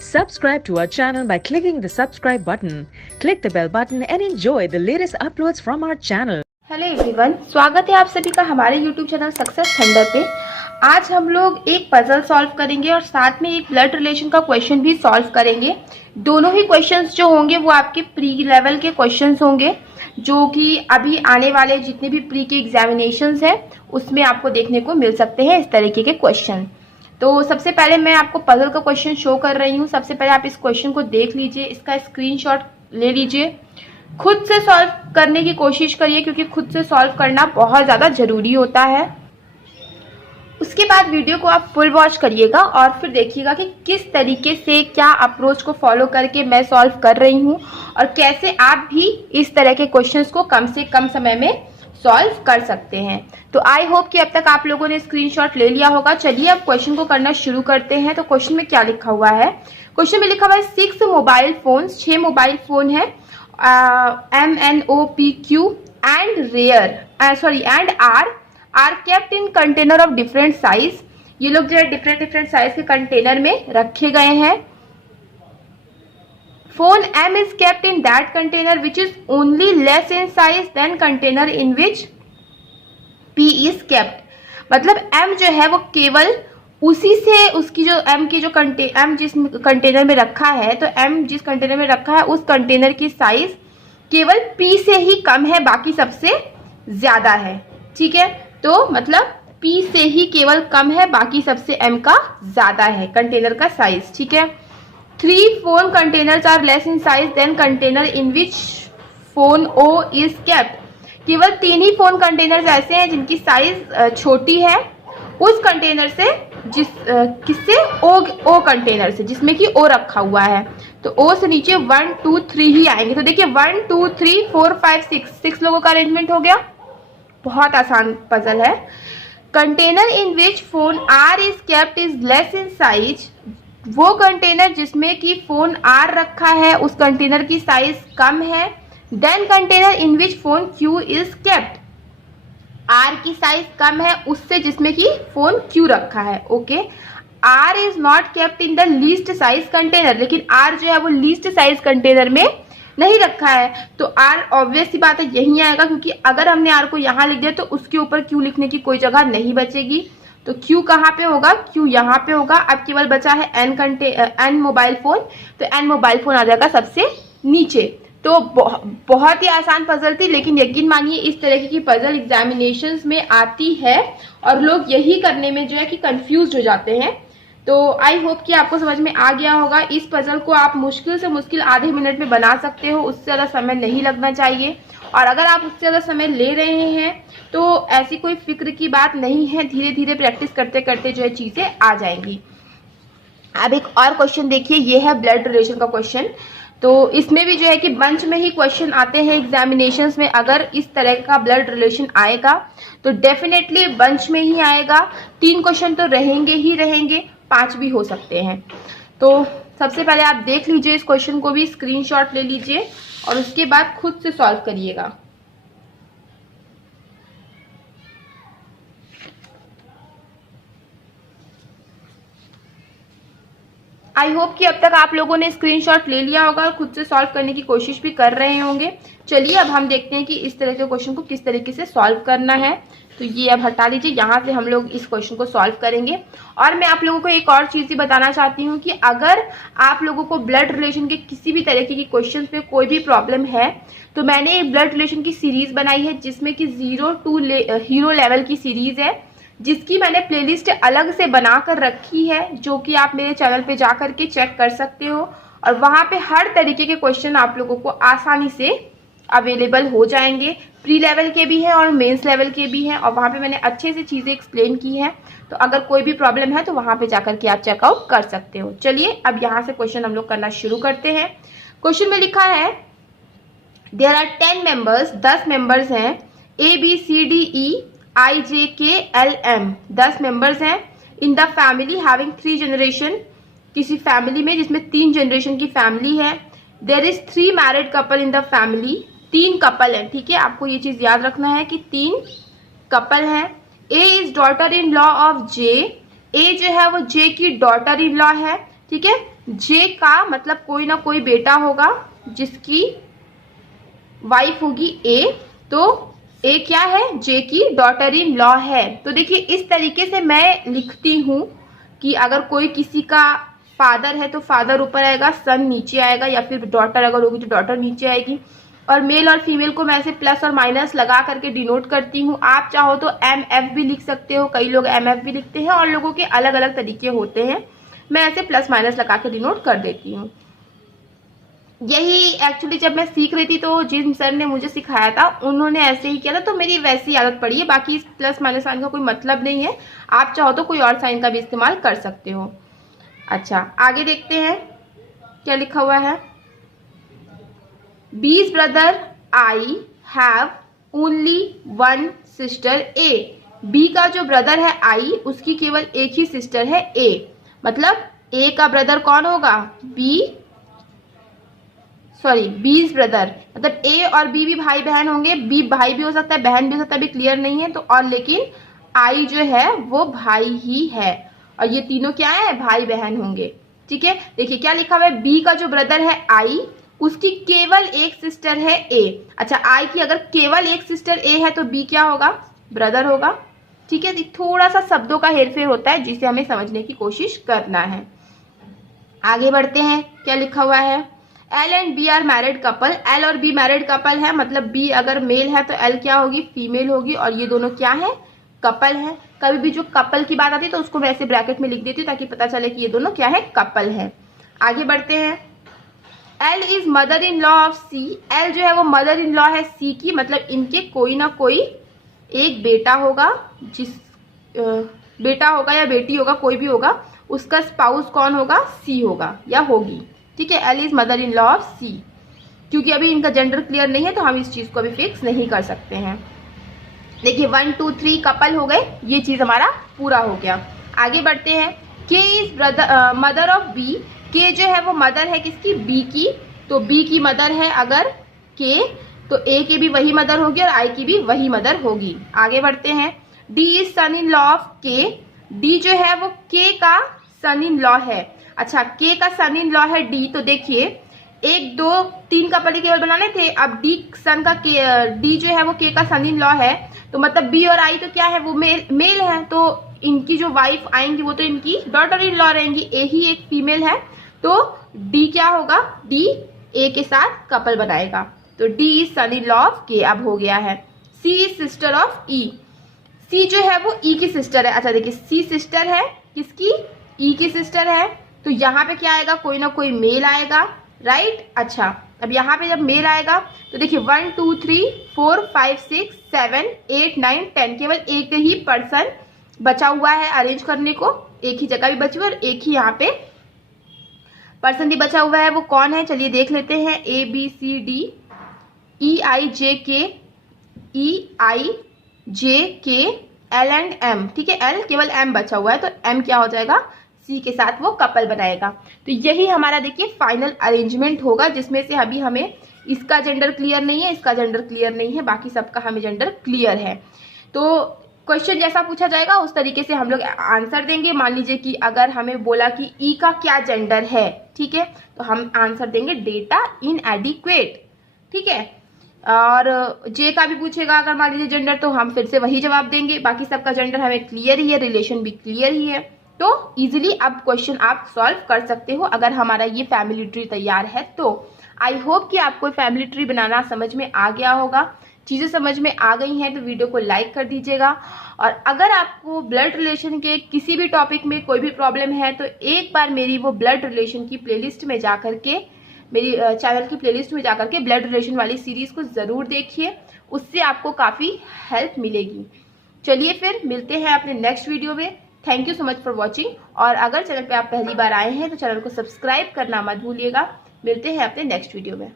Subscribe to our channel by clicking the subscribe button. Click the bell button and enjoy the latest uploads from our channel. Hello everyone, स्वागत है आप सभी का हमारे YouTube channel success thunder पे। आज हम लोग एक पजल सॉल्व करेंगे और साथ में एक ब्लड रिलेशन का क्वेश्चन भी सॉल्व करेंगे। दोनों ही क्वेश्चंस जो होंगे वो आपके प्री लेवल के क्वेश्चंस होंगे, जो कि अभी आने वाले जितने भी प्री के एग्जामिनेशंस हैं उसमें आपको देखने को मिल सकते हैं इस तरीके के क्वेश्चन। तो सबसे पहले मैं आपको पजल का क्वेश्चन शो कर रही हूँ। सबसे पहले आप इस क्वेश्चन को देख लीजिए, इसका स्क्रीनशॉट ले लीजिए, खुद से सॉल्व करने की कोशिश करिए क्योंकि खुद से सॉल्व करना बहुत ज़्यादा ज़रूरी होता है। उसके बाद वीडियो को आप फुल वॉच करिएगा और फिर देखिएगा कि किस तरीके से क्या अप्रोच को फॉलो करके मैं सॉल्व कर रही हूँ और कैसे आप भी इस तरह के क्वेश्चंस को कम से कम समय में सॉल्व कर सकते हैं। तो आई होप कि अब तक आप लोगों ने स्क्रीनशॉट ले लिया होगा। चलिए अब क्वेश्चन को करना शुरू करते हैं। तो क्वेश्चन में क्या लिखा हुआ है? क्वेश्चन में लिखा हुआ है 6 मोबाइल फोन, 6 मोबाइल फोन है, MNOPQ and and are kept in container of different size. ये लोग जो है डिफरेंट साइज के कंटेनर में रखे गए हैं। Phone M is kept in that container which is only less in size than container in which P is kept। मतलब M जो है वो केवल उसी से उसकी जो M की जो M जिस कंटेनर में रखा है, तो M जिस कंटेनर में रखा है उस कंटेनर की साइज केवल P से ही कम है, बाकी सबसे ज्यादा है। ठीक है, तो मतलब P से ही केवल कम है, बाकी सबसे M का ज्यादा है कंटेनर का साइज। ठीक है। 3 phone containers are less in size than container in which phone O is kept। केवल 3 ही फोन कंटेनर्स ऐसे हैं जिनकी साइज छोटी है उस कंटेनर से, किससे? ओ कंटेनर से, जिसमें कि O रखा हुआ है। तो O से नीचे 1 2 3 ही आएंगे। तो देखिए 1 2 3 4 5 6 लोगों का अरेंजमेंट हो गया। बहुत आसान पजल है। Container in which phone R is kept is less in size. वो कंटेनर जिसमें कि फोन R रखा है उस कंटेनर की साइज कम है than container in which phone Q is kept. R की साइज कम है उससे जिसमें कि फोन Q रखा है। Okay. R is not kept in the least size container, लेकिन R जो है वो लीस्ट साइज कंटेनर में नहीं रखा है। तो R ऑब्वियस सी बात है यहीं आएगा, क्योंकि अगर हमने R को यहाँ लिख दिया तो उसके ऊपर Q लिखने की कोई जगह नहीं बचेगी। तो Q कहाँ पे होगा? Q यहाँ पे होगा। अब केवल बचा है N मोबाइल फोन, तो N मोबाइल फोन आ जाएगा सबसे नीचे। तो बहुत ही आसान पजल थी, लेकिन यकीन मानिए इस तरह की पजल एग्जामिनेशंस में आती है और लोग यही करने में जो है कि कंफ्यूज हो जाते हैं। तो आई होप कि आपको समझ में आ गया होगा। इस पजल को आप मुश्किल से मुश्किल आधे मिनट में बना सकते हो, उससे ज़्यादा समय नहीं लगना चाहिए। और अगर आप उससे ज़्यादा समय ले रहे हैं तो ऐसी कोई फिक्र की बात नहीं है, धीरे धीरे प्रैक्टिस करते करते जो है चीज़ें आ जाएंगी। अब एक और क्वेश्चन देखिए, ये है ब्लड रिलेशन का क्वेश्चन। तो इसमें भी जो है कि बंच में ही क्वेश्चन आते हैं एग्जामिनेशंस में। अगर इस तरह का ब्लड रिलेशन आएगा तो डेफिनेटली बंच में ही आएगा। 3 क्वेश्चन तो रहेंगे ही रहेंगे, 5 भी हो सकते हैं। तो सबसे पहले आप देख लीजिए इस क्वेश्चन को भी, स्क्रीनशॉट ले लीजिए और उसके बाद खुद से सॉल्व करिएगा। आई होप कि अब तक आप लोगों ने स्क्रीनशॉट ले लिया होगा और खुद से सॉल्व करने की कोशिश भी कर रहे होंगे। चलिए अब हम देखते हैं कि इस तरह के क्वेश्चन को किस तरीके से सॉल्व करना है। तो ये अब हटा दीजिए, यहाँ से हम लोग इस क्वेश्चन को सॉल्व करेंगे। और मैं आप लोगों को एक और चीज़ ही बताना चाहती हूँ कि अगर आप लोगों को ब्लड रिलेशन के किसी भी तरीके की क्वेश्चन में कोई भी प्रॉब्लम है तो मैंने एक ब्लड रिलेशन की सीरीज बनाई है जिसमें कि 0 to हीरो लेवल की सीरीज है, जिसकी मैंने प्लेलिस्ट अलग से बना कर रखी है, जो कि आप मेरे चैनल पे जा कर के चेक कर सकते हो। और वहाँ पे हर तरीके के क्वेश्चन आप लोगों को आसानी से अवेलेबल हो जाएंगे। प्री लेवल के भी हैं और मेंस लेवल के भी हैं, और वहाँ पे मैंने अच्छे से चीज़ें एक्सप्लेन की हैं। तो अगर कोई भी प्रॉब्लम है तो वहाँ पे जाकर के आप चेकआउट कर सकते हो। चलिए अब यहाँ से क्वेश्चन हम लोग करना शुरू करते हैं। क्वेश्चन में लिखा है देयर आर 10 मेंबर्स, 10 मेंबर्स हैं, ABCDEIJKLM, 10 मेंबर्स हैं in the family having 3 generation, किसी फैमिली में जिसमें 3 जनरेशन की फैमिली है। There is 3 married couple in the family, तीन कपल है, ठीक है, आपको ये चीज याद रखना है कि तीन कपल है। A is daughter in law of J, A जो है वो जे की डॉटर इन लॉ है, ठीक है। जे का मतलब कोई ना कोई बेटा होगा जिसकी वाइफ होगी ए, तो ए क्या है, जे की डॉटर इन लॉ है। तो देखिए इस तरीके से मैं लिखती हूं कि अगर कोई किसी का फादर है तो फादर ऊपर आएगा, सन नीचे आएगा, या फिर डॉटर अगर होगी तो डॉटर नीचे आएगी। और मेल और फीमेल को मैं ऐसे प्लस और माइनस लगा करके डिनोट करती हूँ। आप चाहो तो एम एफ भी लिख सकते हो, कई लोग एम एफ भी लिखते हैं और लोगों के अलग अलग तरीके होते हैं। मैं ऐसे प्लस माइनस लगा के डिनोट कर देती हूँ। यही एक्चुअली जब मैं सीख रही थी तो जिन सर ने मुझे सिखाया था उन्होंने ऐसे ही किया था, तो मेरी वैसी आदत पड़ी है। बाकी इस प्लस माइनस साइन का कोई मतलब नहीं है, आप चाहो तो कोई और साइन का भी इस्तेमाल कर सकते हो। अच्छा, आगे देखते हैं क्या लिखा हुआ है। B's brother I have only one sister A, B का जो ब्रदर है आई, उसकी केवल एक ही सिस्टर है ए। मतलब ए का ब्रदर कौन होगा, बीज ब्रदर, मतलब ए और बी भी भाई बहन होंगे। बी भाई भी हो सकता है, बहन भी हो सकता है, अभी क्लियर नहीं है तो। और लेकिन आई जो है वो भाई ही है, और ये तीनों क्या है, भाई बहन होंगे, ठीक है। देखिए क्या लिखा हुआ है, बी का जो ब्रदर है आई, उसकी केवल एक सिस्टर है ए। अच्छा, आई की अगर केवल एक सिस्टर ए है तो बी क्या होगा, ब्रदर होगा, ठीक है। थोड़ा सा शब्दों का हेरफेर होता है जिसे हमें समझने की कोशिश करना है। आगे बढ़ते हैं, क्या लिखा हुआ है। L and B are married couple, L और बी मैरिड कपल है, मतलब बी अगर मेल है तो एल क्या होगी, फीमेल होगी, और ये दोनों क्या है, कपल है। कभी भी जो कपल की बात आती है तो उसको मैं ऐसे ब्रैकेट में लिख देती हूँ ताकि पता चले कि ये दोनों क्या है, कपल है। आगे बढ़ते हैं। L is mother in law of C, L जो है वो मदर इन लॉ है सी की, मतलब इनके कोई ना कोई एक बेटा होगा, बेटा होगा या बेटी होगा, कोई भी होगा, उसका स्पाउस कौन होगा, सी होगा या होगी, ठीक है। L is mother in law of C, क्योंकि अभी इनका जेंडर क्लियर नहीं है तो हम इस चीज को अभी फिक्स नहीं कर सकते हैं। देखिए 1 2 3 कपल हो गए, ये चीज हमारा पूरा हो गया। आगे बढ़ते हैं। K is brother mother of B, K जो है वो मदर है किसकी, बी की, तो बी की मदर है अगर के, तो ए की भी वही मदर होगी और आई की भी वही मदर होगी। आगे बढ़ते हैं। D is son in law of K, D जो है वो के का सन इन लॉ है। अच्छा, के का सन इन लॉ है डी, तो देखिए 1 2 3 कपल केवल बनाने थे, अब डी सन का डी जो है वो के का सन इन लॉ है, तो मतलब बी और आई तो क्या है, वो मेल है, तो इनकी जो वाइफ आएंगी वो तो इनकी डॉटर इन लॉ रहेंगी। ए ही एक फीमेल है, तो डी क्या होगा, डी ए के साथ कपल बनाएगा, तो D is son in law of K अब हो गया है। C is sister of E, C जो है वो ई की सिस्टर है। अच्छा देखिए, सी सिस्टर है किसकी, ई की सिस्टर है, तो यहाँ पे क्या आएगा, कोई ना कोई मेल आएगा, राइट। अच्छा, अब यहाँ पे जब मेल आएगा तो देखिए 1 2 3 4 5 6 7 8 9 10, केवल एक ही पर्सन बचा हुआ है अरेंज करने को, एक ही जगह भी बची हुई और एक ही यहाँ पे पर्सन भी बचा हुआ है। वो कौन है, चलिए देख लेते हैं। A B C D E आई जे के, ई आई जे के, एल एंड एम, ठीक है। एल केवल एम बचा हुआ है तो एम क्या हो जाएगा, सी के साथ वो कपल बनाएगा। तो यही हमारा देखिए फाइनल अरेंजमेंट होगा, जिसमें से अभी हमें इसका जेंडर क्लियर नहीं है, इसका जेंडर क्लियर नहीं है, बाकी सबका हमें जेंडर क्लियर है। तो क्वेश्चन जैसा पूछा जाएगा उस तरीके से हम लोग आंसर देंगे। मान लीजिए कि अगर हमें बोला कि ई का क्या जेंडर है, ठीक है, तो हम आंसर देंगे डेटा इनएडिक्वेट, ठीक है। और जे का भी पूछेगा अगर मान लीजिए जेंडर, तो हम फिर से वही जवाब देंगे। बाकी सबका जेंडर हमें क्लियर ही है, रिलेशन भी क्लियर ही है, तो इजीली अब क्वेश्चन आप सॉल्व कर सकते हो अगर हमारा ये फैमिली ट्री तैयार है तो। आई होप कि आपको फैमिली ट्री बनाना समझ में आ गया होगा। चीज़ें समझ में आ गई हैं तो वीडियो को लाइक कर दीजिएगा। और अगर आपको ब्लड रिलेशन के किसी भी टॉपिक में कोई भी प्रॉब्लम है तो एक बार मेरी वो ब्लड रिलेशन की प्लेलिस्ट में जाकर के, मेरी चैनल की प्लेलिस्ट में जाकर के ब्लड रिलेशन वाली सीरीज को ज़रूर देखिए, उससे आपको काफ़ी हेल्प मिलेगी। चलिए फिर मिलते हैं अपने नेक्स्ट वीडियो में। Thank you so much for watching. और अगर चैनल पे आप पहली बार आए हैं तो चैनल को सब्सक्राइब करना मत भूलिएगा। मिलते हैं अपने नेक्स्ट वीडियो में।